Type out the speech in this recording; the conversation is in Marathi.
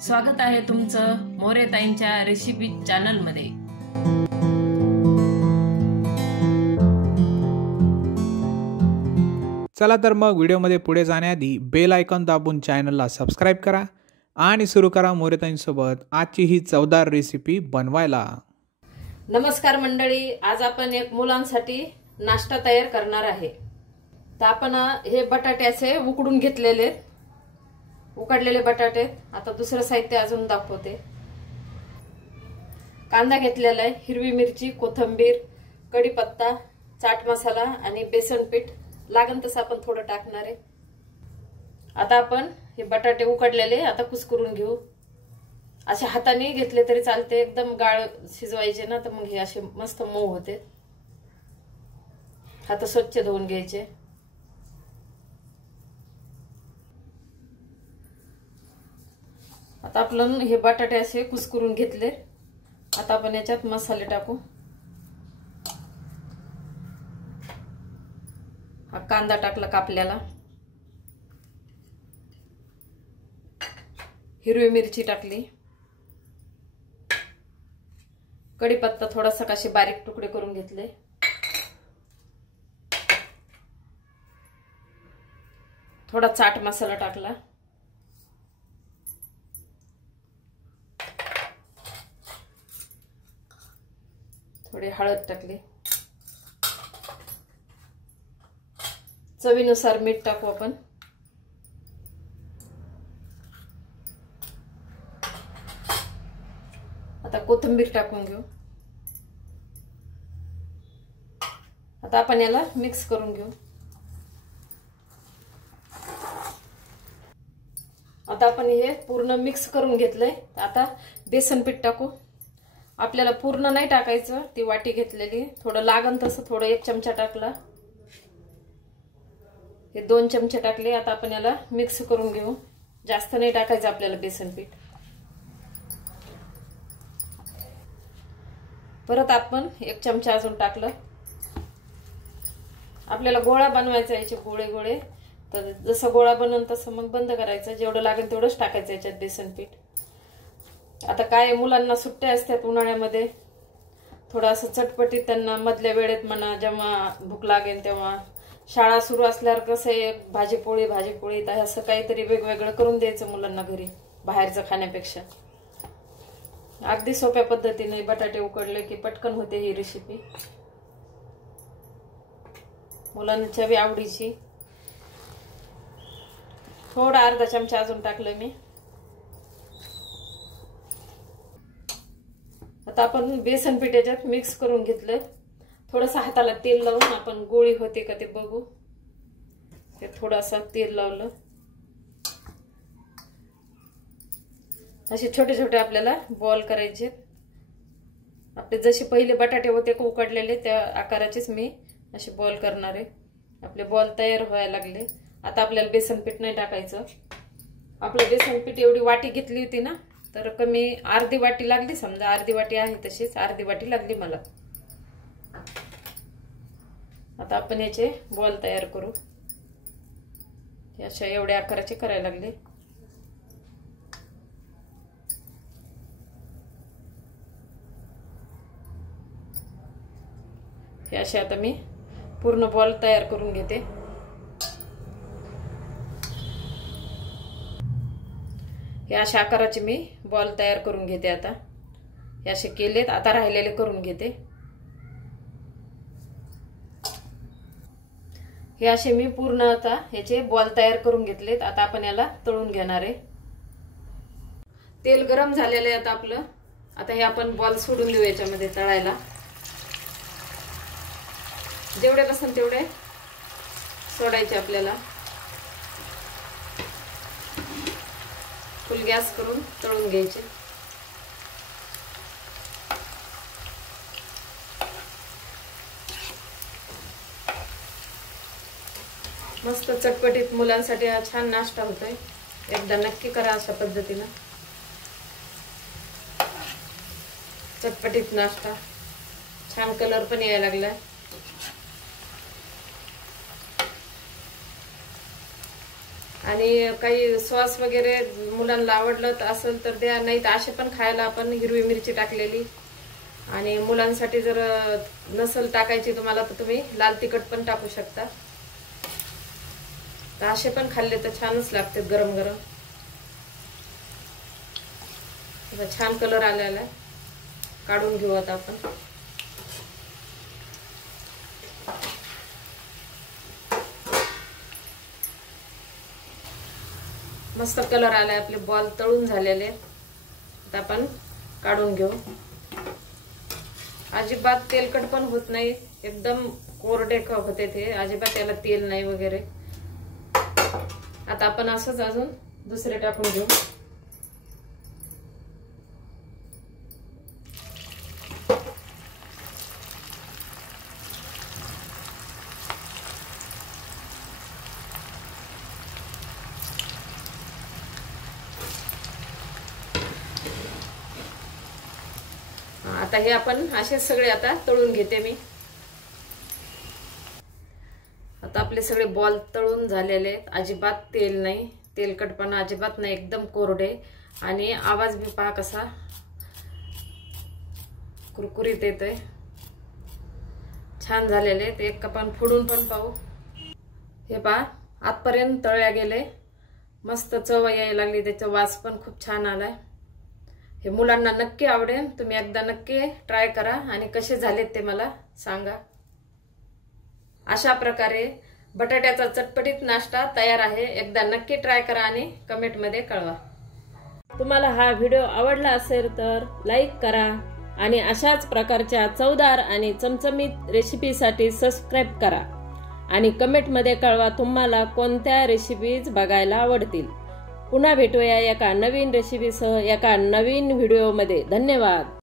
स्वागत आहे तुमचं मोरेताईंच्या रेसिपी चॅनल मध्ये। चला तर मग व्हिडिओमध्ये पुढे जाण्याआधी बेल आयकॉन दाबून चॅनलला सबस्क्राइब करा आणि सुरू करा मोरेताईंसोबत आजची ही चवदार रेसिपी बनवायला। नमस्कार मंडळी, आज आपण एक मुलांसाठी नाश्ता तयार करणार आहे। तर आपण हे बटाट्याचे उकडून घेतलेले उकडलेले बटाटे। आता दुसरं साहित्य अजून दाखवते। कांदा घेतलेला आहे, हिरवी मिरची, कोथिंबीर, कढीपत्ता, चाट मसाला आणि बेसन पीठ लागेल तसं आपण थोडं टाकणार आहे। आता आपण हे बटाटे उकडलेले आता कुस्करून घेऊ। अशा हाताने घेतले तरी चालते, एकदम गाळ शिजवायचे ना तर मग हे असे मस्त मऊ होते। हात स्वच्छ धुवून घ्यायचे। आता आपण हे बटाटे असे कुस्करून घेतले। आता आपण याच्यात मसाले टाकू। हा कांदा टाकला कापलेला, हिरवी मिरची टाकली, कढीपत्ता थोडासा कसे बारीक तुकडे करून घेतले, थोडा चाट मसाला टाकला, थोडी हळद टाकली, चवीनुसार मीठ टाकू आपण। आता कोथिंबीर टाकून घेऊ। आता आपण याला मिक्स करून घेऊ। आता आपण हे पूर्ण मिक्स करून घेतलंय। आता बेसन पीठ टाकू। आपल्याला पूर्ण नाही टाकायचं, ती वाटी घेतलेली थोडं लागन तसं थोडं 1 चमचा टाकला, हे 2 चमचे टाकले। आता आपण याला मिक्स करून घेऊ। जास्त नाही टाकायचं आपल्याला बेसन पीठ। परत आपण 1 चमचा अजून टाकलं। आपल्याला गोळा बनवायचा, याचे गोळे गोळे, तर जसं गोळा बनन तसं मग बंद करायचं। जेवढं लागेल तेवढंच टाकायचं याच्यात बेसन पीठ। आता काय मुलांना सुट्ट्या असतात उन्हाळ्यामध्ये, थोडं असं चटपटीत त्यांना मधल्या वेळेत म्हणा, जेव्हा भूक लागेल तेव्हा, शाळा सुरू असल्यावर कसं आहे भाजीपोळी तर असं काहीतरी वेगवेगळं करून द्यायचं मुलांना घरी बाहेरचं खाण्यापेक्षा। अगदी सोप्या पद्धतीने बटाटे उकडले की पटकन होते ही रेसिपी, मुलांच्या बी आवडीची। थोडा अर्धा चमचा अजून टाकलं मी। आता आपण बेसन पीठ याच्यात मिक्स करून घेतलं। थोडंसं हाताला तेल लावून आपण गोळी होते का ते बघू, ते थोडासा तेल लावलं। असे छोटे छोटे आपल्याला बॉल करायचे। आपले जसे पहिले बटाटे होते का उकडलेले त्या आकाराचेच मी असे बॉल करणार आहे। आपले बॉल तयार व्हायला लागले। आता आपल्याला बेसन पीठ नाही टाकायचं। आपलं बेसन पीठ एवढी वाटी घेतली होती ना, तर कमी अर्धी वाटी लागली, समजा अर्धी वाटी आहे तशीच अर्धी वाटी लागली मला। आता आपण याचे बॉल तयार करू। अशा एवढ्या आकाराचे करायला लागले। हे असे आता मी पूर्ण बॉल तयार करून घेते। हे अशा आकाराचे मी बॉल तयार करून घेते। आता हे असे केलेत, आता राहिलेले करून घेते। हे असे मी पूर्ण आता ह्याचे बॉल तयार करून घेतलेत। आता आपण याला तळून घेणार आहे। तेल गरम झालेलं आहे आता आपलं। आता हे आपण बॉल सोडून देऊ याच्यामध्ये तळायला। जेवढे बसन तेवढे सोडायचे आपल्याला। फुल गॅस करून तळून घ्यायचे। मस्त चटपटीत मुलांसाठी हा छान नाश्ता होतोय। एकदा नक्की करा अशा पद्धतीने चटपटीत नाश्ता। छान कलर पण यायला लागलाय। आणि काही सॉस वगैरे मुलांना आवडलं असेल तर द्या, नाही तर असे पण खायला आपण हिरवी मिरची टाकलेली. आणि मुलांसाठी जर नसल टाकायची तुम्हाला तर तुम्ही लाल तिखट पण टाकू शकता. तर असे पण खाल्ले तर छानच लागते गरम गरम. छान कलर आलेला आहे, काढून घेऊ आता आपण. मस्त कलर आलाय, आपले बॉल तळून झालेले. आता आपण काढून घेऊ. अजिबात तेलकट पण होत नाही, एकदम कोरडे होते ते, अजिबात त्याला तेल नाही वगैरे. आता आपण असंच अजून दुसरे टाकून घेऊ. आता हे आपण असे सगळे आता तळून घेते मी. आता आपले सगळे बॉल तळून झालेले आहेत, अजिबात तेल नाही, तेलकटपणा अजिबात नाही, एकदम कोरडे. आणि आवाज बी पहा कसा कुरकुरीत येतोय, छान झालेले आहेत. एक आपण फोडून पण पाहू. हे पहा आतपर्यंत तळल्या गेले, मस्त चव यायला लागली, त्याचा वास पण खूप छान आलाय. हे मुलांना नक्की आवडेल, तुम्ही एकदा नक्की ट्राय करा आणि कसे झालेत ते मला सांगा. अशा प्रकारे बटाट्याचा चटपटीत नाश्ता तयार आहे. एकदा नक्की ट्राय करा आणि कमेंटमध्ये कळवा. तुम्हाला हा व्हिडिओ आवडला असेल तर लाईक करा आणि अशाच प्रकारच्या चवदार आणि चमचमीत रेसिपीसाठी सबस्क्राईब करा आणि कमेंटमध्ये कळवा तुम्हाला कोणत्या रेसिपीज बघायला आवडतील. पुन्हा भेटूया एका नवीन रेसिपीसह एका नवीन व्हिडिओमध्ये. धन्यवाद.